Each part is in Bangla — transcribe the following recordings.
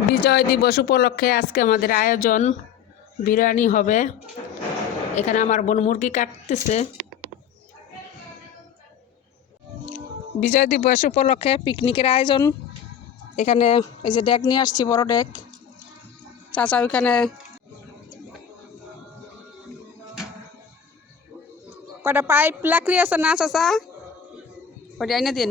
বিজয় দিবস উপলক্ষে আজকে আমাদের আয়োজন বিরিয়ানি হবে। এখানে আমার বোন মুরগি কাটতেছে। বিজয় দিবস উপলক্ষে পিকনিকের আয়োজন। এখানে এই যে ডেক নিয়ে আসছি, বড় ডেক। চাচা ওইখানে কয়টা পাইপ লাকড়ি আছে না, চাচা? ওটা এনে দিন।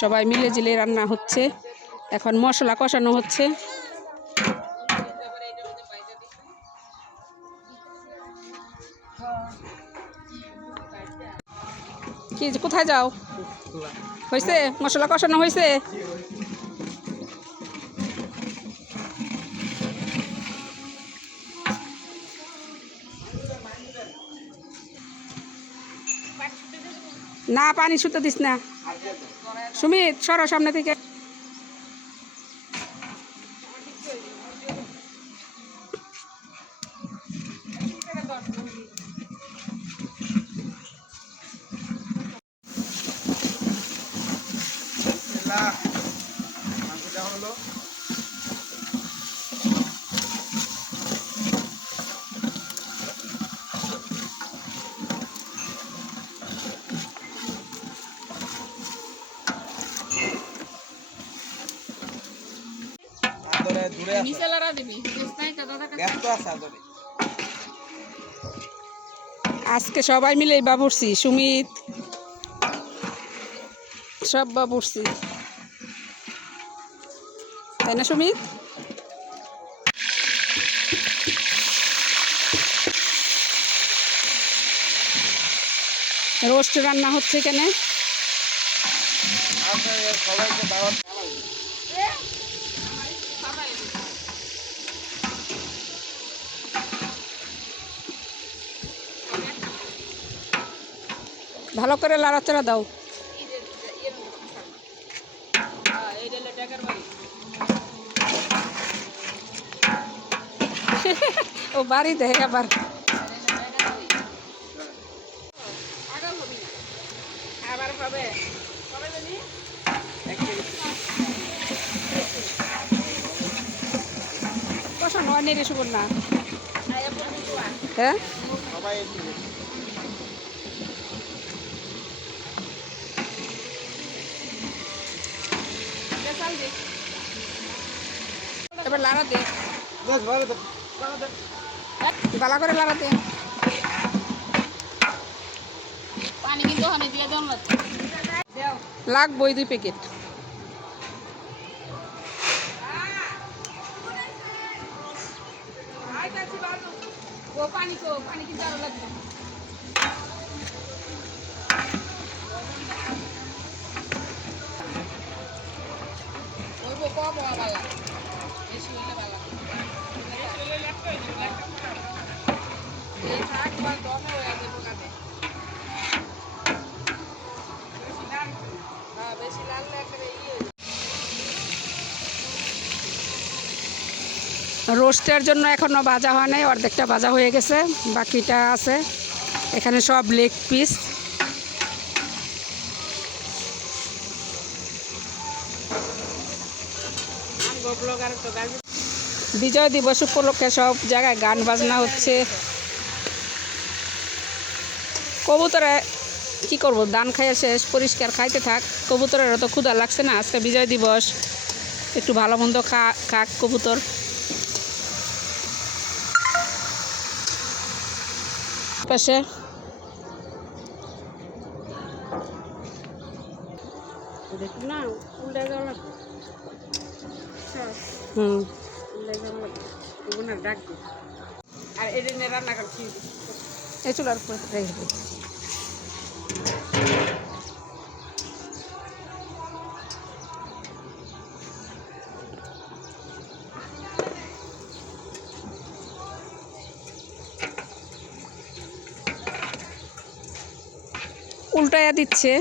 সবাই মিলে জিলে রান্না হচ্ছে, এখন মশলা কষানো হচ্ছে। কি কোথায় যাও? হয়েছে মশলা কষানো হয়েছে না পানি শুতে দিস না। সুমিত সরো সামনে থেকে। ব্যস্ত আছে আজকে সবাই মিলে বাবুরছি সুমিত সব বাবুরছি তাই না সুমিত? রোস্ট রান্না হচ্ছে এখানে। আপনাদের সবাইকে দাওয়াত ভালো করে লাড়াচাড়া দাও। ও বাড়ি দেয় আবার। আবার হবে কষা নয় নেই রে সুবর্ণা হ্যাঁ? এবার লাড়া দে। বেশ ভালো করে লাড়া দে। পানি কিন্তু ওখানে দিয়ে দেন লাগবই দুই প্যাকেট। পানি তো পানি কিন্তু আরও লাগবে। রোস্টের জন্য এখনও ভাজা হয় নাই, অর্ধেকটা ভাজা হয়ে গেছে, বাকিটা আছে। এখানে সব লেগ পিস। বিজয় দিবস উপলক্ষে সব জায়গায় গান বাজনা হচ্ছে। কবুতরে কি করব? দান খাইয়ে শেষ, পরিষ্কার খাইতে থাক। কবুতরেরও তো ক্ষুধা লাগছে না, আজকে বিজয় দিবস। একটু ভালো মন্দ খা খাক কবুতর। পাশে না উল্টা গেল হুম। উল্টে গেল ডাক আর এটা রান্না করছি। এই চুলার উপরে রেখে উল্টায়া দিচ্ছে।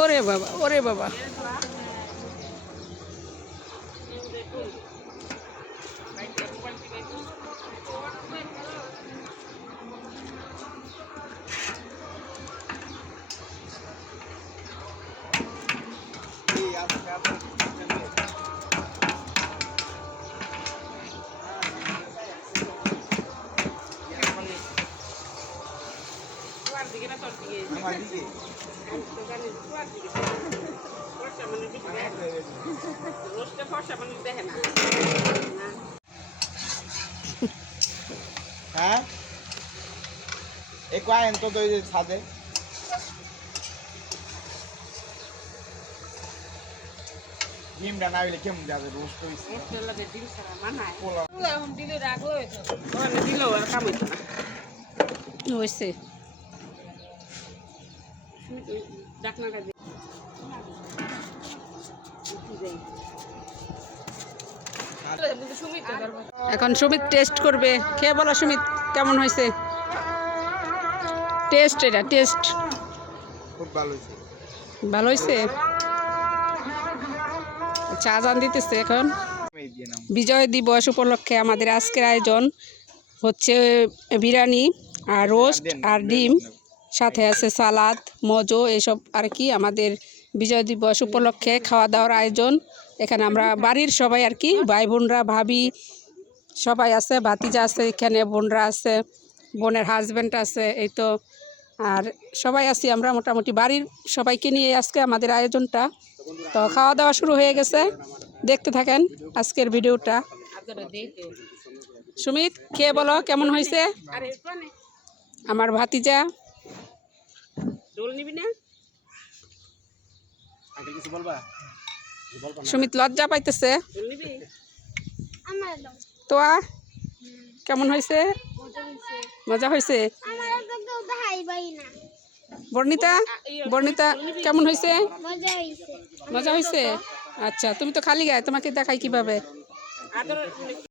ওরে বাবা ওরে বাবা এই আজকে আপনার তোমার দিকে না তোর দিকে আমার দিকে দোকানে তোমার দিকে ফর্সা মানে দিকে রোস্টে ফর্সা মানে দেখে না না হ্যাঁ? এ কয়েন তো তো এই ছাদে। ডিমটা না হইলে কেমন যাবে? রোস্ট লগে ডিম ছাড়া মানায়। এখন দিলে রাখল দিলেও আর কাম হইতো না। হয়েছে ডাকনাটা দিয়ে এখন সুমিত টেস্ট করবে। খেয়ে বলো সুমিত কেমন হয়েছে? টেস্ট এটা টেস্ট খুব ভালো হইছে ভালো হয়েছে? চা জান দিতেছে এখন। বিজয় দিবস উপলক্ষে আমাদের আজকের আয়োজন হচ্ছে বিরিয়ানি আর রোস্ট আর ডিম সাথে আছে সালাদ মজো এসব আর কি আমাদের বিজয় দিবস উপলক্ষে খাওয়া দাওয়ার আয়োজন। এখানে আমরা বাড়ির সবাই আর কি ভাই বোনরা ভাবি সবাই আছে ভাতিজা আছে এখানে বোনরা আছে বোনের হাজব্যান্ড আছে এই তো। আর সবাই আছি আমরা মোটামুটি বাড়ির সবাইকে নিয়ে আজকে আমাদের আয়োজনটা। তো খাওয়া দাওয়া শুরু হয়ে গেছে। দেখতে থাকেন আজকের ভিডিওটা। সুমিত খেয়ে বলো কেমন হয়েছে? আমার ভাতিজা। নিবি না? কিছু বলবা? সুমিত লজ্জা পাইতেছে। তো কেমন হয়েছে? মজা হয়েছে? বর্ণিতা বর্ণিতা, কেমন হয়েছে? মজা হয়েছে? আচ্ছা তুমি তো খালি গায়ে, তোমাকে দেখাই কীভাবে?